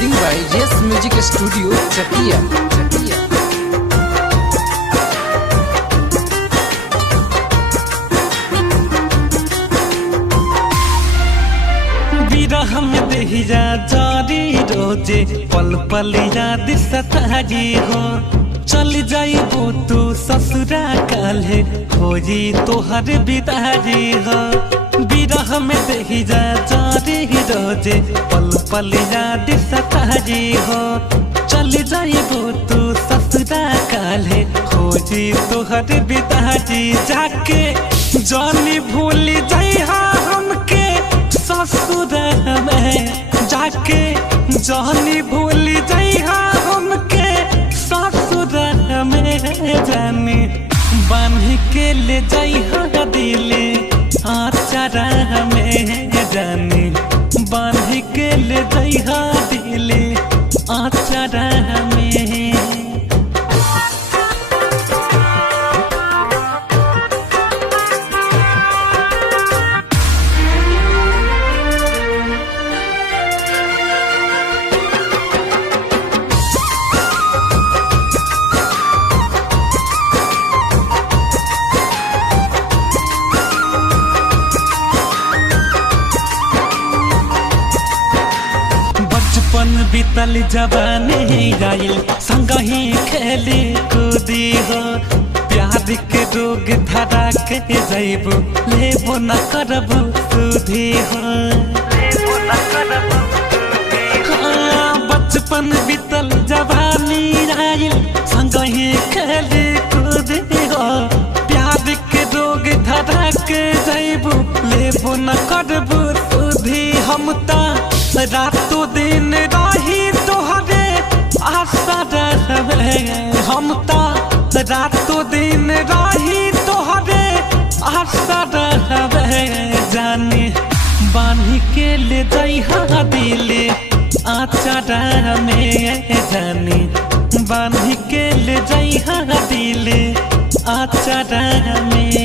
Recording by yes music studio Chakiya. विरह में देहिया जारी रोजे पल पल याद सतारी हो। चल जाइबो तू ससुरा काल्हे होई तोहर बिदारी हो। विरह में देहिया जारी रोजे पल पल याद सतारी हो। चल जाइबो तू ससुरा काल्हे होई तोहर बिदारी। जाके जानी भूल जाइहा हमके ससुर में, जाके जानी भूल जाइहा हमके ससुर में। जानी बांध के ले जाइहा दिले आचारा में। जानी बांध के ले जाइहा दिले आचारा में। बचपन बीतल जवानी आइल संग ही खेली कूदी हो। प्यार के रोग धरा के जैबो लेबो न करबो सुधी हो। बचपन बीतल जवानी आइल संग ही खेली कूदी हो। प्यार के रोग धरा के जैबो लेबो न करबो सुधी। हम ता रातों दिन रही तोहरे आसरा में। हम ता रातों दिन रही तोहरे आसरा में। जाने बांध के ले जाइहा दिले आचारा में। जाने बांध के ले जाइहा दिले आचारा में।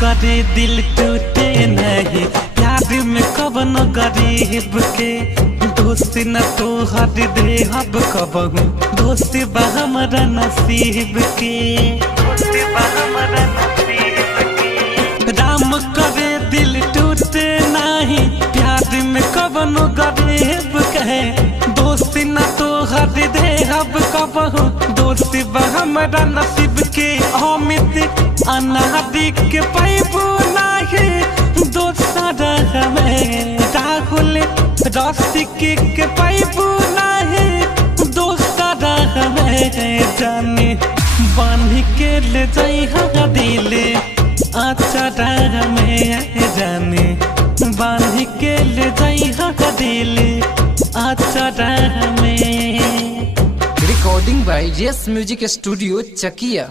करे दिल टूटे नहीं याद में कवन गरीब के। दोस्त न तो हर दे हब कबहू दोस्त हमरा नसीब के। राम करे दिल टूटे नहीं प्यार में कवन गरीब के। दोस्त न तो हर दे हब कबहू दोस्त हमरा नसीब के। अमित अनादि के पैबू नाही दोसरा में। राहुल रसिक के पैबू नाही दोसरा में। जाने बांध के ले जाइहा दिले आचारा में। जाने बांध के ले जाइहा दिले आचारा में। Recording by yes music studio Chakiya.